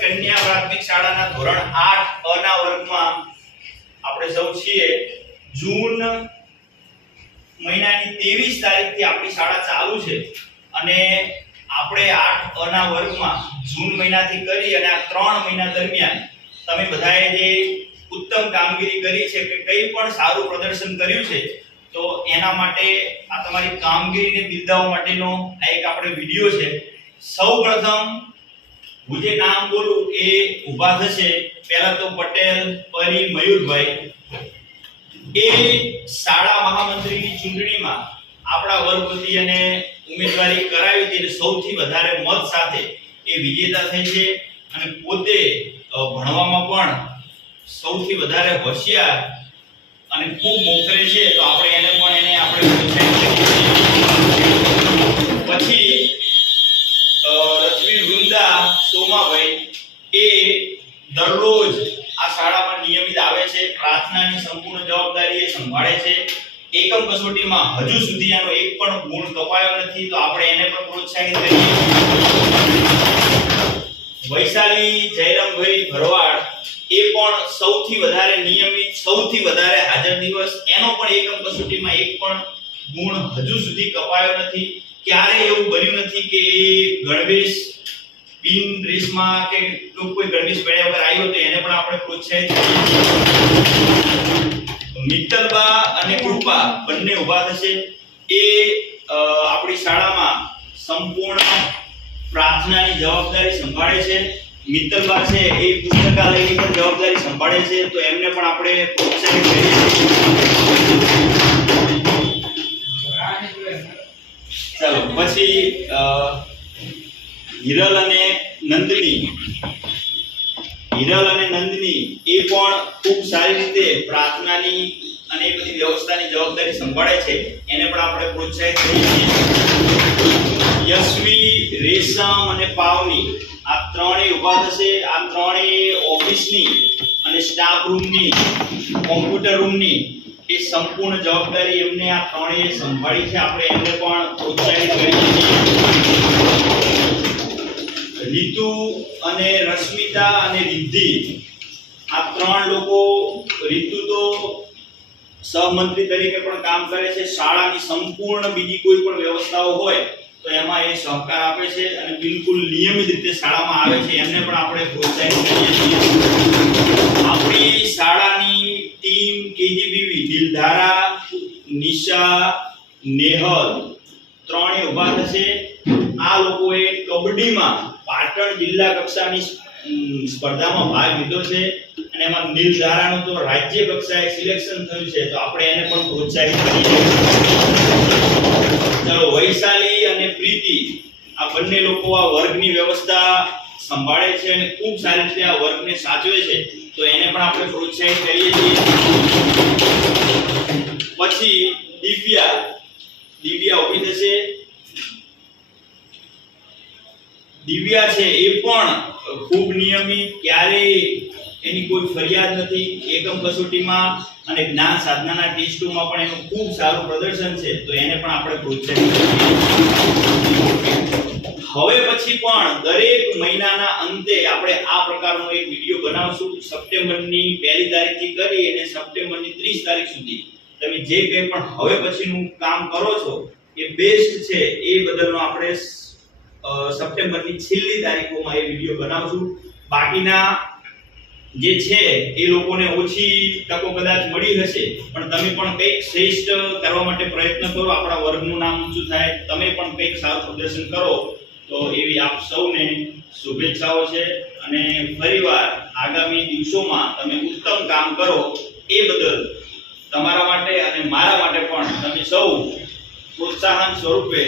કન્યા પ્રાથમિક શાળાના ધોરણ 8 અ ના વર્ગમાં આપણે સૌ છીએ. જૂન મહિનાની 23 તારીખથી આપણી શાળા ચાલુ છે. અને આપણે 8 અ ના વર્ગમાં જૂન મહિનાથી કરી અને આ ત્રણ મહિના દરમિયાન તમે બધાએ જે ઉત્તમ કામગીરી કરી છે કે કંઈ પણ સારું પ્રદર્શન કર્યું છે, તો એના માટે આ તમારી કામગીરીને બિરદાવવા માટેનો આ એક આપણે વીડિયો છે. સૌ પ્રથમ હું જે નામ બોલું એ ઊભા થશે. પહેલા તો પટેલ પરી મયુરભાઈ. એ શાળા મહામંત્રીની ચૂંટણીમાં આપણા વર્ગપતિ અને ઉમેદવારી કરાવી હતી સૌથી વધારે મત સાથે એ વિજેતા થઈ છે અને પોતે ભણવામાં પણ સૌથી વધારે હોશિયાર અને ખૂબ મોખરે છે. તો આપણે એને પણ, એને આપણે. પછી સોમાભાઈ એ દરરોજ આ શાળામાં નિયમિત આવે છે, પ્રાર્થનાની સંપૂર્ણ જવાબદારી એ સંભાળે છે. એકમ કસોટીમાં હજુ સુધી આનો એક પણ ગુણ કપાયો નથી, તો આપણે એને પણ પ્રોત્સાહિત કરીએ. વૈશાલી, જયરામભાઈ ભરવાડ એ પણ સૌથી વધારે નિયમિત, સૌથી વધારે હાજર દિવસ. એનો પણ એકમ કસોટીમાં એક પણ ગુણ હજુ સુધી કપાયો નથી. ક્યારે એવું બન્યું નથી કે એ ગણવેશ બિન ડ્રેસમાં કે કોઈ ગરમી પહેર્યા વગર આવ્યો તો એને પણ આપણે પ્રોત્સાહિત. મિત્તલબા અને કૃપા બંને ઊભા થશે. એ આપણી શાળામાં સંપૂર્ણ પ્રાર્થનાની જવાબદારી સંભાળે છે. મિત્તલબા છે એ પુસ્તકાલયની પણ જવાબદારી સંભાળે છે, તો એમને પણ આપણે પ્રોત્સાહિત કરીએ ચાલો, પછી હિરલ અને નંદની. હિરલ અને નંદની એ પણ ખૂબ સારી રીતે પ્રાર્થનાની અને એ બધી વ્યવસ્થાની જવાબદારી સંભાળે છે. એને પણ આપણે પ્રોત્સાહિત કરીએ યશવી, રેશમ અને પાવની આ ત્રણેય ઊભા થશે. આ ત્રણેય ઓફિસની અને સ્ટાફ રૂમની, કોમ્પ્યુટર રૂમની એ સંપૂર્ણ જવાબદારી એમને આ ત્રણેય સંભાળી છે. આપણે એમને પણ પ્રોત્સાહિત કરીએ છીએ. રીતુ અને રશ્મિતા અને રિદ્ધિ, આ ત્રણ લોકો રીતુ તો સહમંત્રી તરીકે પણ કામ કરે છે. શાળાની સંપૂર્ણ બીજી કોઈ પણ વ્યવસ્થાઓ હોય તો એમાં એ સહકાર આપે છે અને બિલકુલ નિયમિત રીતે શાળામાં આવે છે. એમને પણ આપણે પ્રોત્સાહિત કરીએ છીએ. આપણી શાળાની ટીમ કેજીબીવી, દિલધારા, નિશા, નેહલ ત્રણે ઊભા થશે. આ લોકોએ કબડ્ડીમાં પાટણ જિલ્લા કક્ષાની સ્પર્ધામાં ભાગ લીધો છે અને એમાં નિર્ધારાનું તો રાજ્ય કક્ષાએ સિલેક્શન થયું છે, તો આપણે એને પણ પ્રોત્સાહિત કરીએ. ચલો વૈશાલી અને પ્રીતિ, આ બંને લોકો આ વર્ગની વ્યવસ્થા સંભાળે છે અને ખૂબ સારી રીતે આ વર્ગને સાચવે છે, તો એને પણ આપણે પ્રોત્સાહિત કરીએ છીએ. પછી દિવ્યા દિવ્યા ઊભી થશે. દિવ્યા છે એ પણ ખૂબ નિયમિત, ક્યારેય એની કોઈ ફરિયાદ નથી. એકમ કસોટીમાં અને જ્ઞાન સાધનાના ટેસ્ટોમાં પણ એનું ખૂબ સારું પ્રદર્શન છે, તો એને પણ આપણે પ્રોત્સાહિત હવે પછી પણ દરેક મહિનાના અંતે આપણે આ પ્રકારનો એક વીડિયો બનાવશું. સપ્ટેમ્બરની પહેલી તારીખથી કરી અને સપ્ટેમ્બરની 30 તારીખ સુધી. તમે જે કંઈ પણ હવે પછીનું કામ કરો છો, એ બેસ્ટ છે, એ બદલનો આપણે સપ્ટેમ્બરની છેલ્લી તારીખોમાં એ વીડિયો બનાવશું. બાકીના જે છે, એ લોકોને ઓછી તકો કદાચ મળી હશે, પણ તમે પણ કંઈક શ્રેષ્ઠ કરવા માટે પ્રયત્ન કરો. આપણા વર્ગનું નામ ઊંચું થાય. તમે પણ કંઈક સારું પ્રદર્શન કરો. તો એવી આપ સૌને શુભેચ્છાઓ છે. અને ફરીવાર આગામી દિવસોમાં તમે ઉત્તમ કામ કરો એ બદલ તમારા માટે અને મારા માટે પણ તમે સૌ प्रोत्साहन स्वरूपे.